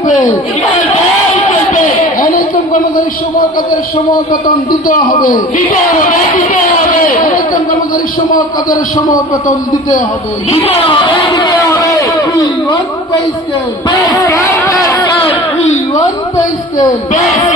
চলবে, ন্যূনতম কর্মচারীর সময় কাজের সময় বেতন দিতে হবে, ন্যূনতম কর্মচারীর সময় কাজের সময় বেতন দিতে হবে। We want pay scale. We want pay scale.